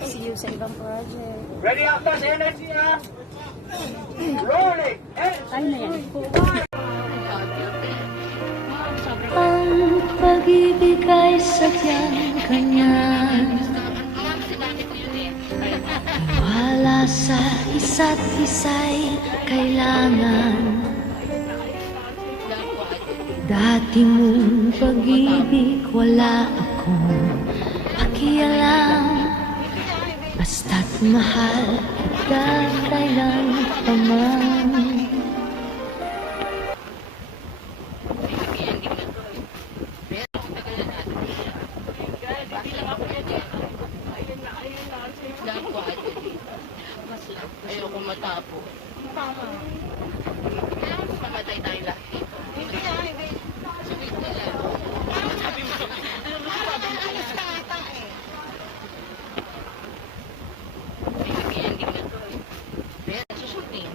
See you sa ibang project. Ready after sa energy ha? Rolling! Ay na yan. Ang pag-ibig ay sadyang ganyan. Wala sa isa't isa'y kailangan. Dati mong pag-ibig wala akong pakialam. Basta't mahal kita kailan pa man. Ayoko matapo. Tama. Mamatay tayo lahat dito. Hindi na, hindi. Sweet na lang. Sabi mo, ano ba sabi mo? Alis ka ata eh. Happy ending na to eh. Ben, susutin.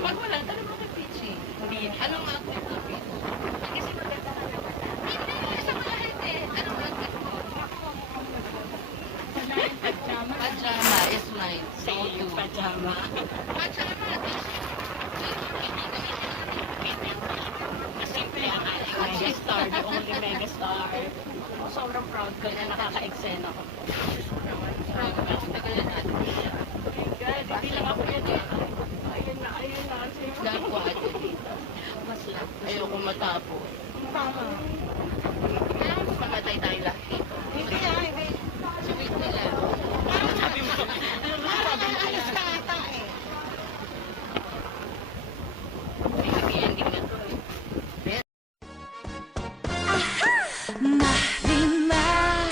Pag wala, talagang mga pitchy. Hindi. Anong mga kwento na pitchy? Kasi maganda ka naman. Hindi, isa mo lahat eh. Anong mga kwento? Pajama is mine. So do. Pajama. Pajama is simple ang aling megastar, the only megastar. Sobrang proud ko na nakaka-eksena ko. Proud ko ako tagal na natin. Hindi lang ako yan eh. Ayun na. Dagwad. Mas lang. Ayoko matapo. Tama. Mamatay tayo lahat dito. Hindi na, hindi. Sweet na lang. Sabi mo, ano ba sabi mo? Alis ka ata eh. Happy ending na to eh. Marimar,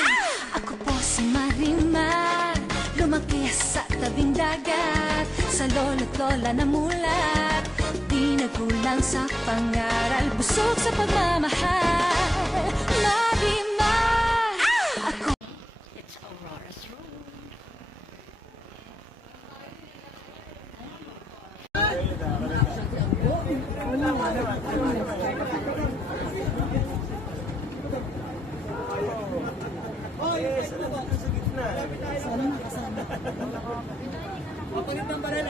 ako po si Marimar. Lumaki sa tabing dagat, sa lolo't lola na mulat. Di nagkulang sa pangaral, busog sa pagmamahal. Marimar, ako. It's Aurora's Road. Sana nakasama. Pagkakit ng baril,